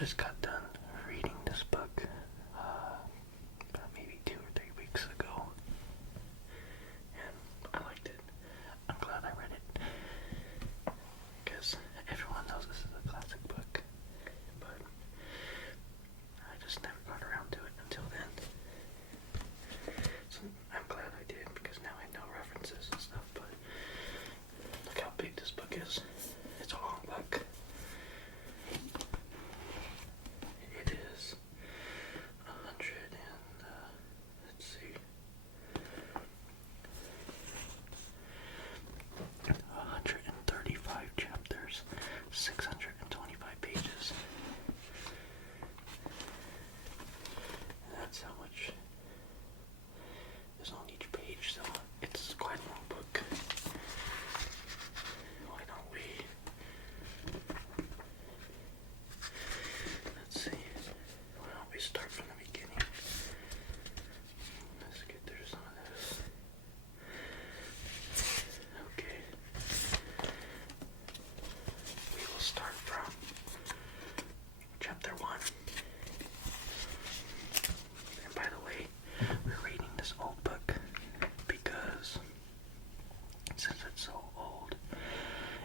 just got done reading this book about maybe 2 or 3 weeks ago, and I liked it. I'm glad I read it, because everyone knows this is a classic book, but I just never got around to it until then. So I'm glad I did, because now I know references and stuff, but look how big this book is. It's a long book. It is 135 chapters, 625 pages. And that's how much is on each page, so it's quite a long book. Why don't we... Let's see. Why don't we start from the beginning? Let's get through some of this. Okay. We will start from chapter 1. And by the way, we're reading this old book because since it's so old,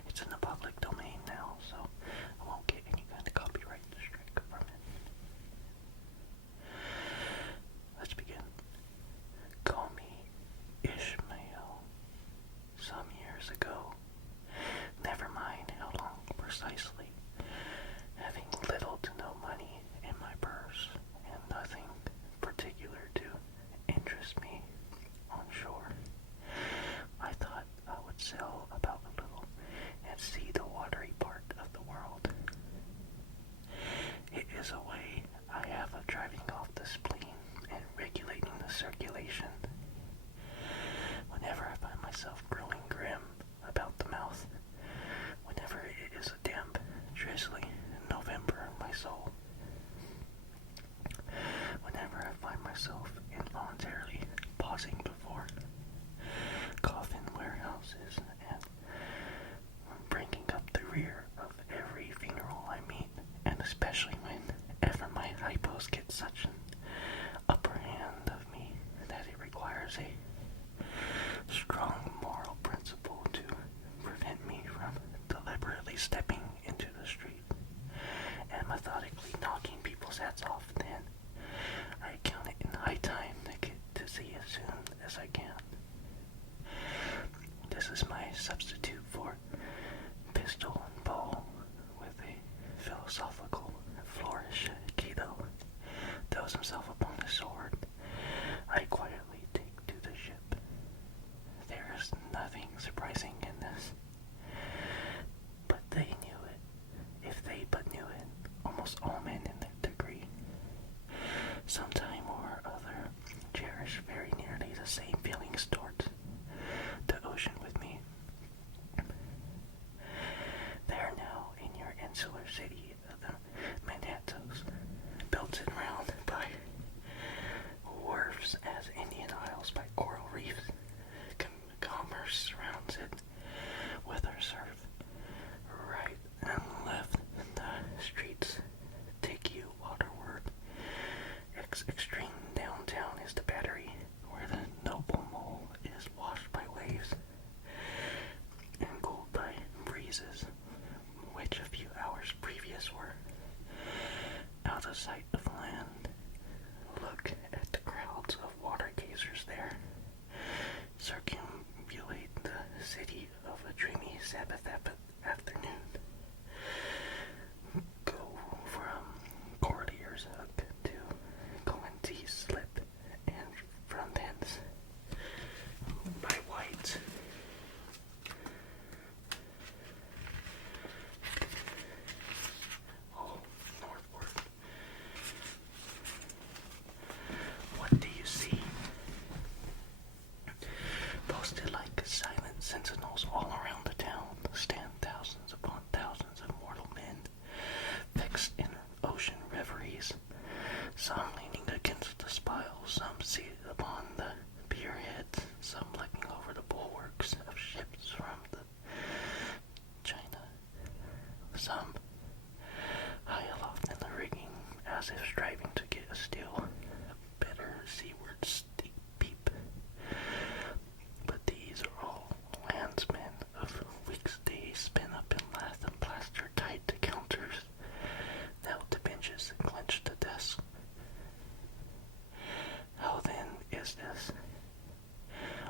it's in the public domain now, so I won't get any kind of copyright strike from it. Let's begin. Call me Ishmael. Some years ago, never mind how long precisely, having little to no money in my purse and nothing particular to interest me on shore, I thought I would sail about a little and see the watery part of the world. It is a way I have of driving off the spleen and regulating the circulation. Whenever I find myself growing grim about the mouth, whenever it is a damp, drizzly November in my soul, whenever I find myself involuntarily pausing before coffin warehouses and bringing up the rear of every funeral I meet, and especially whenever my hypos get such an upper hand of me that it requires a strong moral principle to prevent me from deliberately stepping into the street and methodically knocking people's hats off, then I count it in high time to get to sea as soon as I can. This is my substitute for pistol and bow, with a philosophical flourish. Cato throws himself upon his sword. I quietly take to the ship. There is nothing surprising in this, but they knew it. If they but knew it, almost all men in their degree, sometime or other, cherish very nearly the same feelings towards the ocean with me. There now, in your insular city of the Manhattoes, belted round by wharves as Indian Isles by coral reefs, commerce surrounds it with her surf. Right and left, the streets take you waterward. Extreme downtown is the Battery, where the noble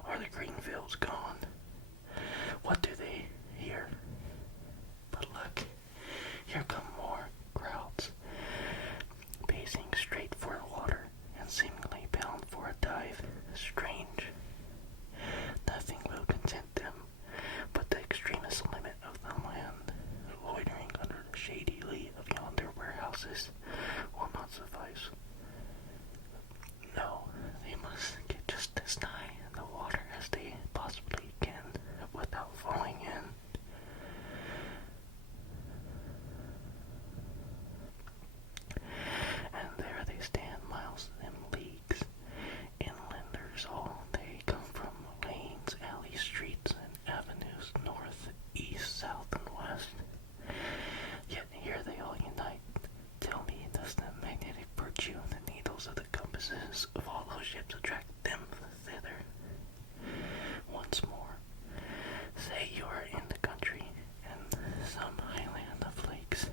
Are the green fields gone? What do they hear? But look, here come more crowds, pacing straight for the water and seemingly bound for a dive. Strange. Nothing will content them but the extremest limit of the land. Loitering under the shady lee of yonder warehouses will not suffice. No, they must get just as nigh the water as they possibly can without falling in. And there they stand, miles and leagues, inlanders all. They come from lanes, alleys, streets, and avenues, north, east, south, and west. Yet here they all unite. Tell me, does the magnetic virtue and the needles of the compasses of all those ships attract them thither? Once more, say you are in the country, and some highland of lakes.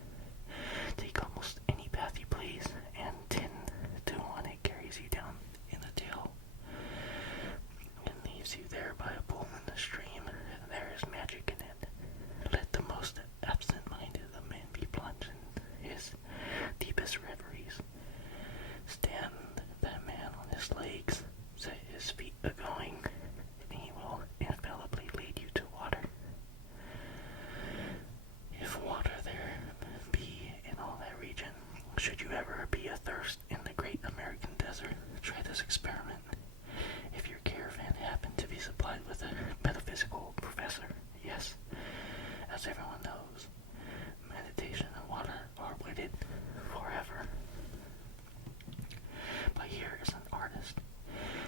Take almost any path you please, and 10 to 1 it carries you down in a tail, and leaves you there by a pool in the stream. There is magic in it. Let the most absent-minded of men be plunged in his deepest reveries. Stand that man on his legs, set his feet a-going, and he will infallibly lead you to water. If water there be in all that region, should you ever be athirst in the great American desert, try this experiment. If your caravan happen to be supplied with a metaphysical professor, yes, as everyone knows, meditation and water are wedded forever. But here is an artist.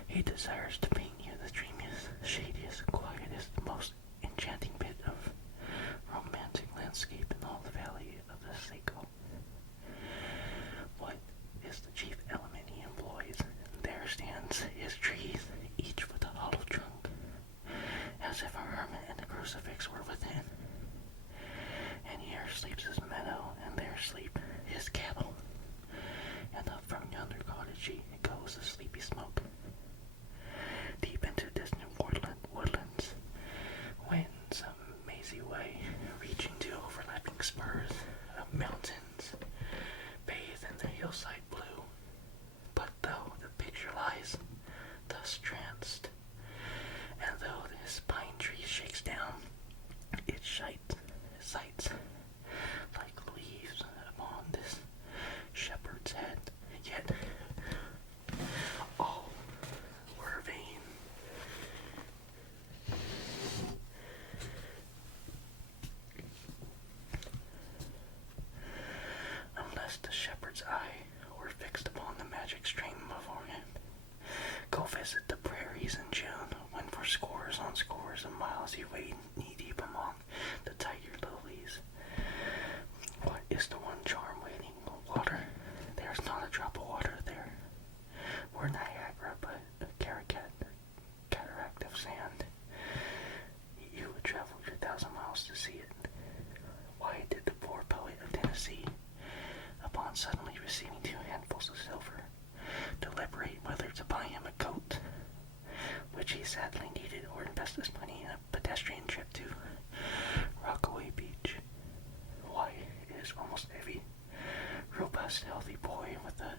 He desires to paint you the dreamiest, shadiest, quietest, most enchanting bit of romantic landscape in all the valley of the Saco. What is the chief element he employs? There stands his trees, each with a hollow trunk, as if a hermit and a crucifix were within. And here sleeps his meadow, and there sleep his cattle. And up from yonder cottage goes the sleepy smoke. Deep into distant woodlands winds a mazy way, reaching to overlapping spurs of mountains, bathed in the hillside blue. But though the picture lies thus tranced, and though this pine tree shakes down its sights like leaves upon this shepherd's head, yet all were vain. Unless the shepherd's eye were fixed upon the magic stream before him. Go visit the prairies in June, when for scores on scores of miles you wade knee-deep among the tiger lilies. What is the one charm waiting? Water. There's not a drop of water there. We're Niagara, but a cataract of sand. You would travel your 1,000 miles to see it. Why did the poor poet of Tennessee, upon suddenly receiving 2 handfuls of silver, deliberate whether to buy him a coat, which he sadly needed, or invest his money in a pedestrian trip to Rockaway Beach? Why, it is almost every robust, healthy boy with a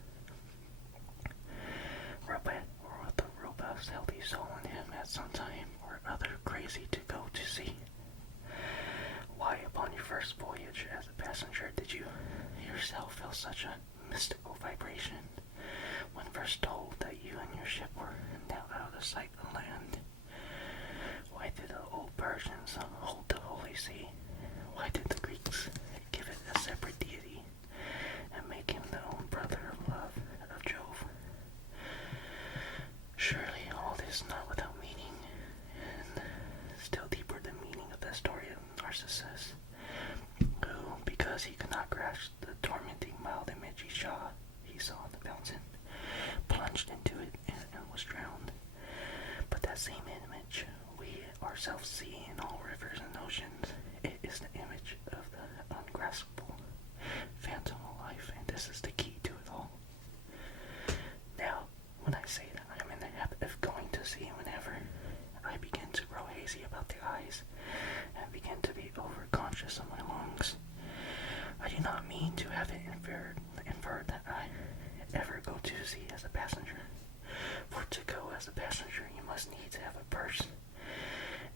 robust, healthy soul in him at some time or other crazy to go to sea. Why, upon your first voyage as a passenger, did you yourself feel such a mystical vibration when first told that you and your ship were now out of sight of land? Why did the old Persians hold the Holy See? Why did the Greeks give it a separate deity and make him the own brother of love of Jove? Surely all this not without meaning, and still deeper the meaning of the story of Narcissus, who, because he could not grasp the tormenting mild image he saw in the fountain, plunged into it and was drowned. But that same image we ourselves see in all rivers and oceans. It is the image of the ungraspable phantom of life, and this is the key to it all. Now, when I say that I'm in the habit of going to sea whenever I begin to grow hazy about the eyes and begin to be overconscious of my lungs. I do not mean to have it inferred that I ever go to sea as a passenger. For to go as a passenger, you must need to have a purse.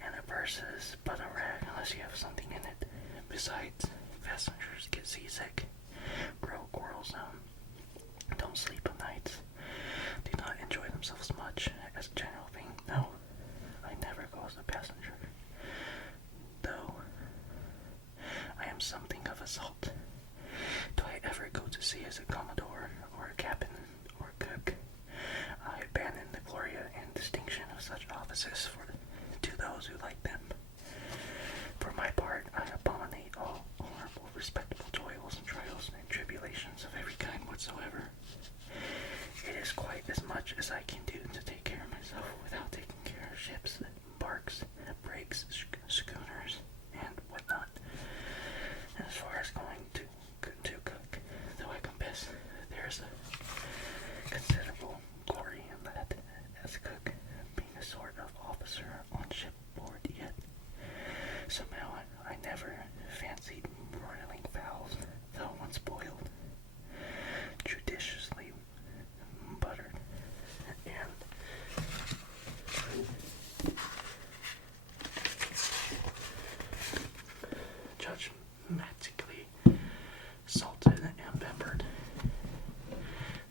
And a purse is but a rag unless you have something in it. Besides, passengers get seasick, grow quarrelsome, don't sleep at night, do not enjoy themselves much as a general thing. No, I never go as a passenger, though I am something of a salt. Do I ever go to sea as a commodore, or a captain, or a cook? I abandon the glory and distinction of such offices to those who like them. For my part, I abominate all honorable, respectable toils and trials and tribulations of every kind whatsoever. It is quite as much as I can do to take care of myself without taking care of ships, barks, brigs, schooners, and whatnot. And as far as going to cook, though I confess there is a considerable glory in that, as a cook, being a sort of officer on shipboard, yet somehow I never fancied broiling fowls, though once boiled, judiciously buttered, and judgmatically salted and peppered.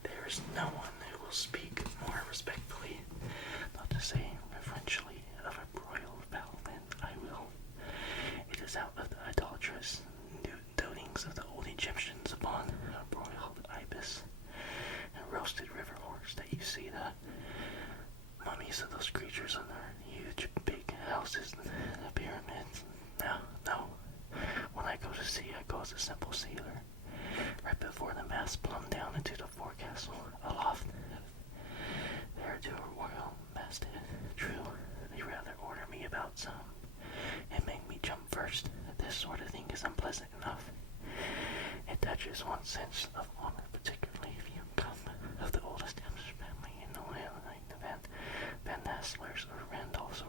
There is no one who will speak more respectfully, not to say reverentially, of a broiled fowl than I will. It is out of the idolatrous dotings of the old Egyptians upon a broiled ibis and roasted river horse that you see the mummies of those creatures in their huge big houses, the pyramids. No. When I go to sea, I go as a simple sailor. Right before the mast, plumb down into the forecastle, aloft there to a royal masthead. True, they rather order me about some and make me jump first. This sort of thing is unpleasant enough. It touches one's sense of honor, particularly if you come of the oldest Immerse family in the land, like the Van Nasslers or Randolphs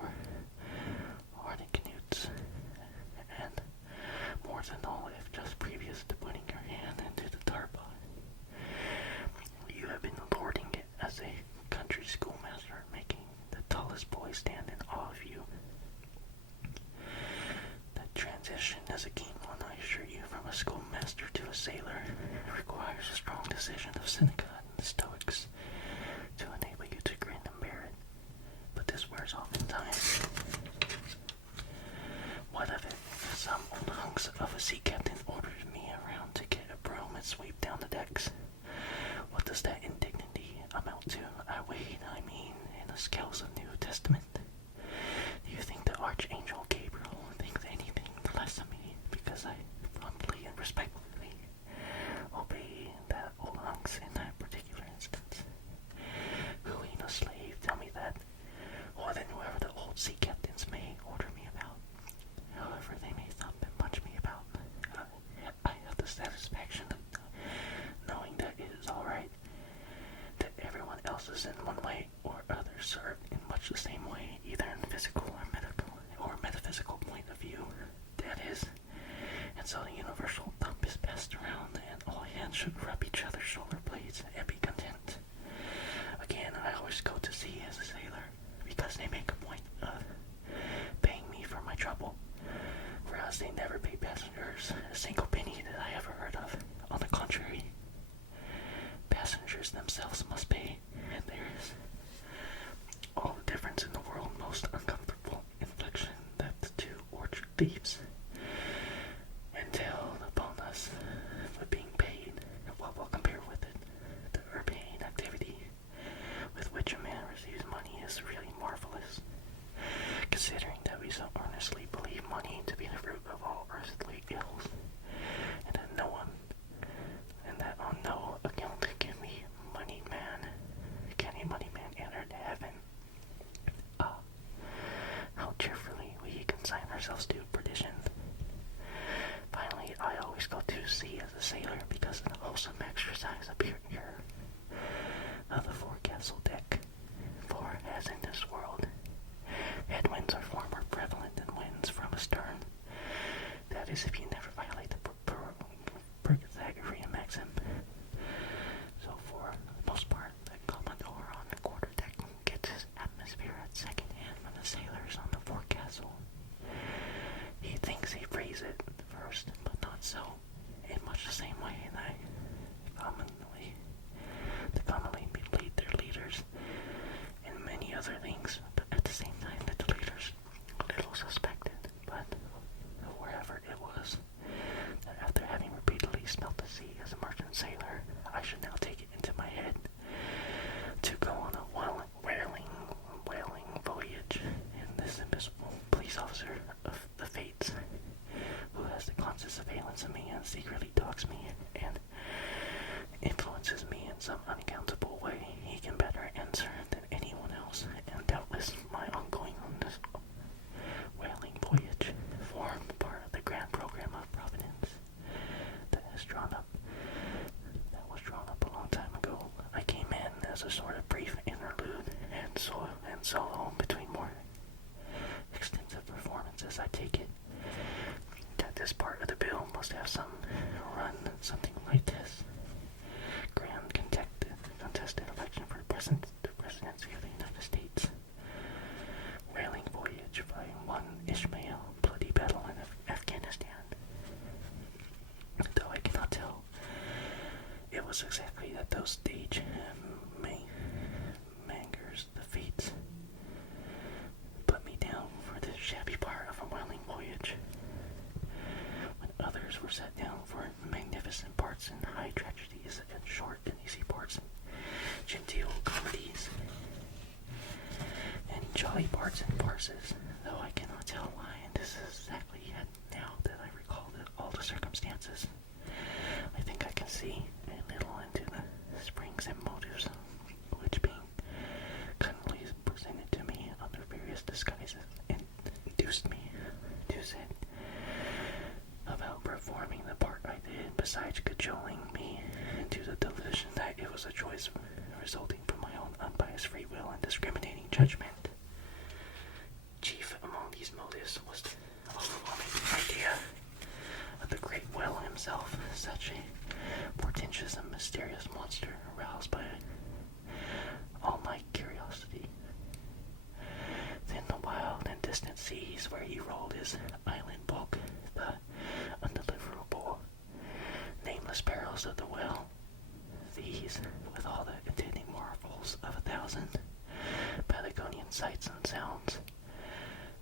or the Canutes. And more than all, if just previous to putting your hand into the tarpon, you have been lording it as a country schoolmaster, making the tallest boy stand in awe of you. The transition is a keen one, I assure you, from a schoolmaster to a sailor. It requires a strong decision of Seneca and the Stoics to enable you to grin and bear it. But this wears off in time. What of it? Some old hunks of a sea captain ordered me around to get a broom and sweep down the decks. What does that indignity amount to? I mean, in the scales of New Testament. Do you think the Archangel Gabriel thinks anything less of me because I promptly and respectfully obey that old hunks in that particular instance? Who ain't a slave? Tell me that. Or then whoever the old sea captains may order me about. However they may thump and punch me about, I have the satisfaction of knowing that it is all right, that everyone else is in one way or other served in much the same way, either in physical or metaphysical point of view. That is, and so the universal thump is passed around, and all hands should rub each other's shoulder blades and be content. Again, I always go to sea as a sailor, because they make a point of paying me for my trouble, whereas they never pay passengers a single penny that I ever heard of. On the contrary, passengers themselves must pay, and there is all the difference in the world. Most uncomfortable infliction that the two orchard thieves entail upon us with being paid. What will compare with it? The urbane activity with which a man receives money is really marvelous, considering that we so earnestly believe money to be the root of all earthly ills, and that on no account can a money man enter heaven. How cheerfully we consign ourselves to perdition. Finally, I always go to sea as a sailor because of the wholesome exercise appear here of the forecastle deck. For, as in this world, headway affects me and influences me in some unaccountable way. He can better answer than anyone else, and doubtless my ongoing on this whaling voyage form part of the grand program of Providence that was drawn up a long time ago. I came in as a sort of brief interlude and solo between more extensive performances. I take it that this part of the bill must have something like this: grand contested election for the presidency of the United States, whaling voyage by one Ishmael, bloody battle in Afghanistan. Though I cannot tell, it was exactly at those stage mangers the fates put me down for this shabby part of a whaling voyage, when others were set down for magnificent parts in high tragedies and short and easy parts in genteel comedies and jolly parts in farces. Though I cannot tell why, and this is exactly yet now that I recall all the circumstances, I think I can see a little into the springs and motives which, being cunningly presented to me under various disguises, induced me to set about performing the part I did, besides cajoling me into the delusion that it was a choice resulting from my own unbiased free will and discriminating judgment. Chief among these motives was the overwhelming idea of the great whale himself, such a portentous and mysterious monster aroused by all my curiosity. Then the wild and distant seas where he rolled his island bulk, the undeliverable, nameless perils of the whale, these, with all the attending marvels of 1,000 Patagonian sights and sounds,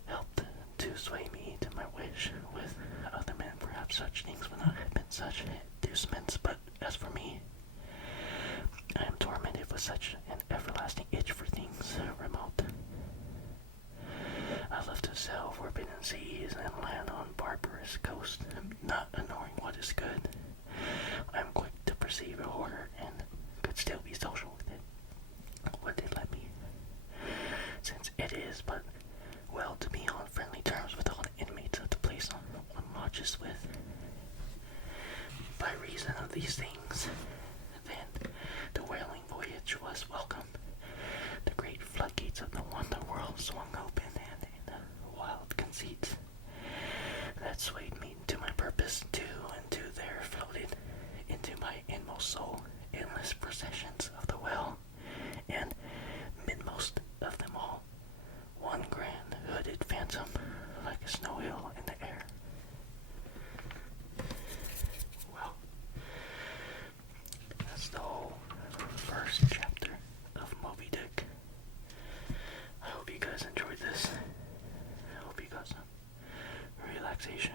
helped to sway me to my wish. With other men, perhaps such things would not have been such inducements, but as for me, I am tormented with such an everlasting itch for things remote. I love to sail forbidden seas and land on barbarous coasts, not knowing what is good. I am quick to perceive a horror and could still be social with it. Would they let me? Since it is but well to be on friendly terms with all the inmates of the place one lodges with. By reason of these things, then, the whaling voyage was welcome. The great floodgates of the wonder world swung open, and in the wild conceits that swayed me to my purpose, to and to there floated into my inmost soul endless processions of the whale, and midmost of them all, one grand hooded phantom like a snow hill in the air. Well, that's the whole first chapter of Moby Dick. I hope you guys enjoyed this. I hope you got some relaxation